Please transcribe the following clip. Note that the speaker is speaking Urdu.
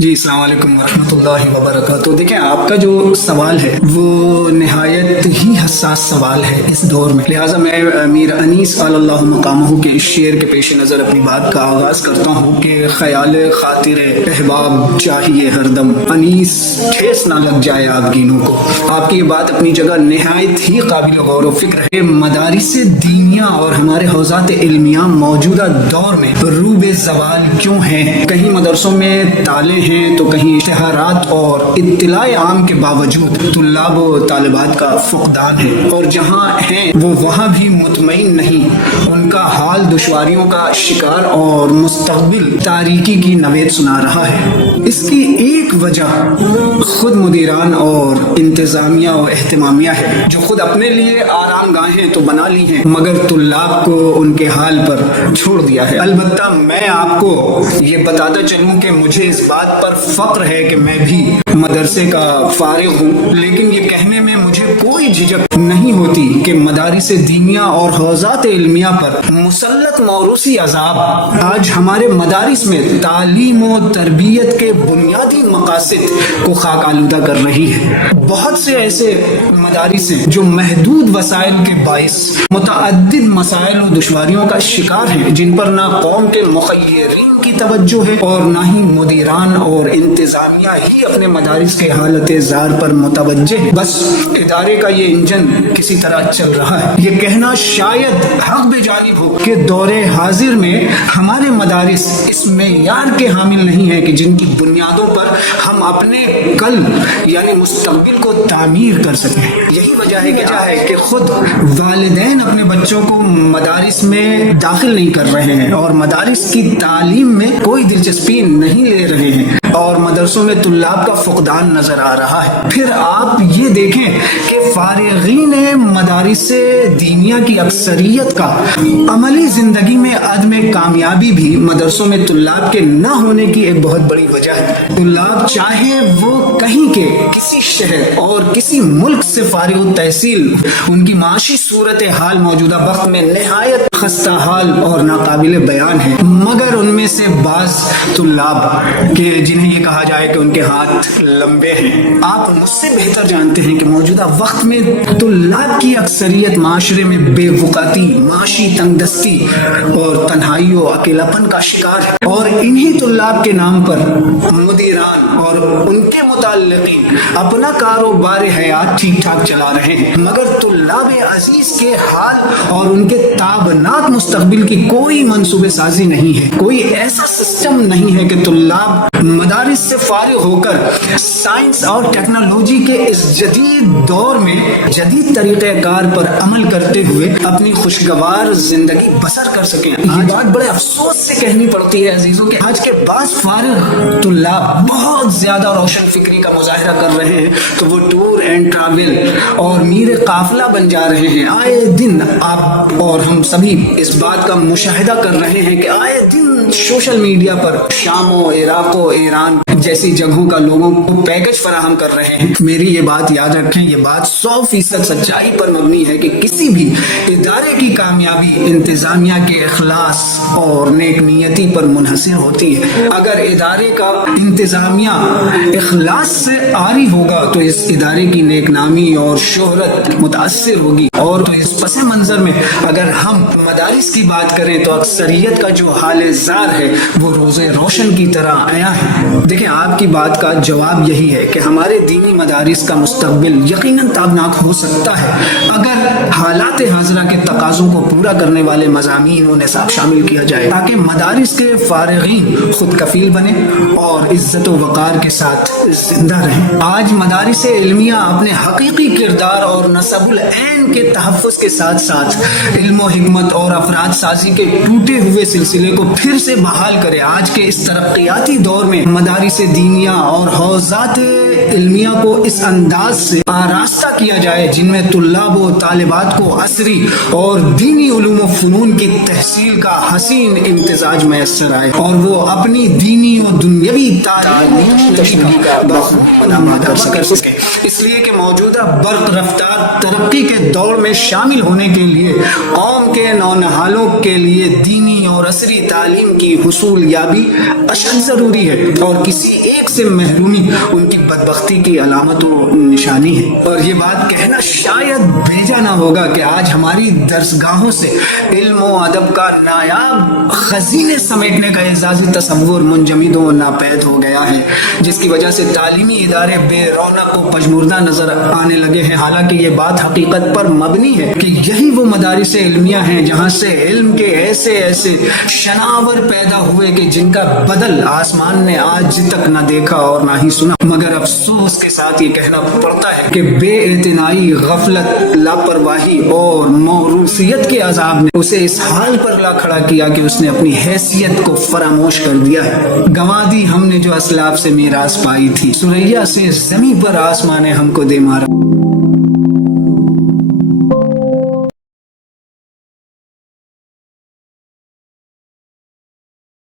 جی السلام علیکم ورحمۃ اللہ وبرکاتہ۔ دیکھیں آپ کا جو سوال ہے وہ نہایت ہی حساس سوال ہے اس دور میں، لہٰذا میں امیر انیس صلی اللہ مقامہ کے اس شعر کے پیش نظر اپنی بات کا آغاز کرتا ہوں کہ خیال خاطر احباب چاہیے ہر دم، انیس ٹھیس نہ لگ جائے آپ گینوں کو۔ آپ کی یہ بات اپنی جگہ نہایت ہی قابل غور و فکر ہے۔ مدارس دینیا اور ہمارے حوزات علمیہ موجودہ دور میں روب زوال کیوں ہیں؟ کہیں مدرسوں میں تالے ہیں تو کہیں اشتہارات اور اطلاع عام کے باوجود طلاب و طالبات کا فقدان ہے، اور جہاں ہیں وہ وہاں بھی مطمئن نہیں، ان کا حال دشواریوں کا شکار اور مستقبل تاریکی کی نوید سنا رہا ہے۔ اس کی ایک وجہ خود مدیران اور انتظامیہ و اہتمامیہ ہے، جو خود اپنے لیے آرام گاہیں تو بنا لی ہیں مگر طلاب کو ان کے حال پر چھوڑ دیا ہے۔ البتہ میں آپ کو یہ بتاتا چلوں کہ مجھے اس بات پر فخر ہے کہ میں بھی مدرسے کا فارغ ہوں، لیکن یہ کہنے میں مجھے کوئی جھجک نہیں ہوتی کہ مدارس دینیا اور حوزات علمیہ پر مسلط موروثی عذاب آج ہمارے مدارس میں تعلیم و تربیت کے بنیادی مقاصد کو خاک آلودہ کر رہی ہے۔ بہت سے ایسے مدارس ہیں جو محدود وسائل کے باعث متعدد مسائل و دشواریوں کا شکار ہیں، جن پر نہ قوم کے مخیرین کی توجہ ہے اور نہ ہی مدیران اور انتظامیہ ہی اپنے مدارس کے حالت زار پر متوجہ ہے۔ بس ادارے کا یہ انجن کسی طرح چل رہا ہے۔ یہ کہنا شاید حق بے جانب ہو کہ دور حاضر میں ہمارے مدارس اس معیار کے حامل نہیں ہیں کہ جن کی بنیادوں پر ہم اپنے کل یعنی مستقبل کو تعمیر کر سکیں۔ یہی وجہ ہے کہ خود والدین اپنے بچوں کو مدارس میں داخل نہیں کر رہے ہیں اور مدارس کی تعلیم میں کوئی دلچسپی نہیں لے رہے ہیں، اور مدرسوں میں طلاب کا فقدان نظر آ رہا ہے۔ پھر آپ یہ دیکھیں کہ فارغین مدارس دینیا کی اکثریت کا عملی زندگی میں عدم کامیابی بھی مدرسوں میں طلاب کے نہ ہونے کی ایک بہت بڑی وجہ ہے۔ طلاب چاہے وہ کہیں کے کسی شہر اور کسی ملک سے فارغ التحصیل، ان کی معاشی صورتحال موجودہ وقت میں نہایت خستہ حال اور ناقابل بیان ہے، مگر ان میں سے بعض طلاب کہ جنہیں یہ کہا جائے کہ ان کے ہاتھ لمبے ہیں، آپ مجھ سے بہتر جانتے ہیں کہ موجودہ وقت میں طلاب کی اکثریت معاشرے میں بے وقاتی، معاشی تنگ دستی اور تنہائی و اکیلاپن کا شکار ہے، اور انہی طلاب کے نام پر مدیران اور ان کے متعلقین اپنا کاروبار حیات ٹھیک ٹھاک چلا رہے ہیں، مگر طلاب عزیز کے حال اور ان کے تابناک مستقبل کی کوئی منصوبہ سازی نہیں ہے۔ کوئی ایسا سسٹم نہیں ہے کہ طلاب مدارس سے فارغ ہو کر سائنس اور ٹیکنالوجی کے اس جدید دور میں جدید طریقہ کار پر عمل کرتے ہوئے اپنی خوشگوار زندگی بسر کر سکیں۔ یہ بات بڑے افسوس سے کہنی پڑتی ہے عزیزوں کہ آج کے بعض فارغ طلاب بہت زیادہ روشن فکری کا مظاہرہ کر رہے ہیں تو وہ ٹور اینڈ ٹریول اور میر قافلہ بن جا رہے ہیں۔ آئے دن آپ اور ہم سبھی اس بات کا مشاہدہ کر رہے ہیں کہ آئے دن سوشل میڈیا پر شام و عراق و ایران جیسی جگہوں کا لوگوں کو پیکج فراہم کر رہے ہیں۔ میری یہ بات یاد رکھیں، یہ بات 100% سچائی پر مبنی ہے کہ کسی بھی ادارے کی کامیابی انتظامیہ کے اخلاص اور نیک نیتی پر منحصر ہوتی ہے۔ اگر ادارے کا انتظامیہ اخلاص سے عاری ہوگا تو اس ادارے کی نیک نامی اور شہرت متاثر ہوگی، اور تو اس پس منظر میں اگر ہم مدارس کی بات کریں تو اکثریت کا جو حال زار ہے وہ روز روشن کی طرح عیاں ہے۔ دیکھیں آپ کی بات کا جواب یہی ہے کہ ہمارے دینی مدارس کا مستقبل یقیناً تابناک ہو سکتا ہے اگر حالات حاضرہ کے تقاضوں کو پورا کرنے والے مضامین و نصاب شامل کیا جائے، تاکہ مدارس کے فارغین خود کفیل بنے اور عزت و وقار کے ساتھ زندہ رہیں۔ آج مدارس علمیہ اپنے حقیقی کردار اور نسب العین کے تحفظ کے ساتھ ساتھ علم و حکمت اور افراد سازی کے ٹوٹے ہوئے سلسلے کو پھر سے بحال کرے۔ آج کے اس ترقیاتی دور میں مدارس دینیا اور حوزات علمیہ کو اس انداز سے آراستہ کیا جائے جن میں طلاب و طالبات کو عصری اور دینی علوم و فنون کی تحصیل کا حسین امتزاج میسر آئے اور وہ اپنی دینی و دنیاوی تعلیم تشکیل کا بہانہ کر سکے۔ اس لیے کہ موجودہ برق رفتار ترقی کے دور میں شامل ہونے کے لیے قوم کے نونہالوں کے لیے دینی اور عصری تعلیم کی حصول یابی اشد ضروری ہے، اور کسی ایک حق سے محرومی ان کی بدبختی کی علامت و نشانی ہے۔ اور یہ بات کہنا شاید بھیجا نہ ہوگا کہ آج ہماری درسگاہوں سے علم و ادب کا نایاب خزینے سمیٹنے کا اعزازی تصور منجمد و ناپید ہو گیا ہے، جس کی وجہ سے تعلیمی ادارے بے رونق و پژمردہ نظر آنے لگے ہیں۔ حالانکہ یہ بات حقیقت پر مبنی ہے کہ یہی وہ مدارس علمیہ ہیں جہاں سے علم کے ایسے ایسے شناور پیدا ہوئے کہ جن کا بدل آسمان نے آج تک نہ دیکھا اور نہ ہی سنا۔ مگر افسوس کے ساتھ یہ کہنا پڑتا ہے کہ بے اعتنائی، غفلت، لاپرواہی اور موروثیت کے عذاب نے اسے اس حال پر لا کھڑا کیا کہ اس نے اپنی حیثیت کو فراموش کر دیا ہے۔ گنوا دی ہم نے جو اسلاف سے میراث پائی تھی، ثریا سے زمین پر آسمان نے ہم کو دے مارا۔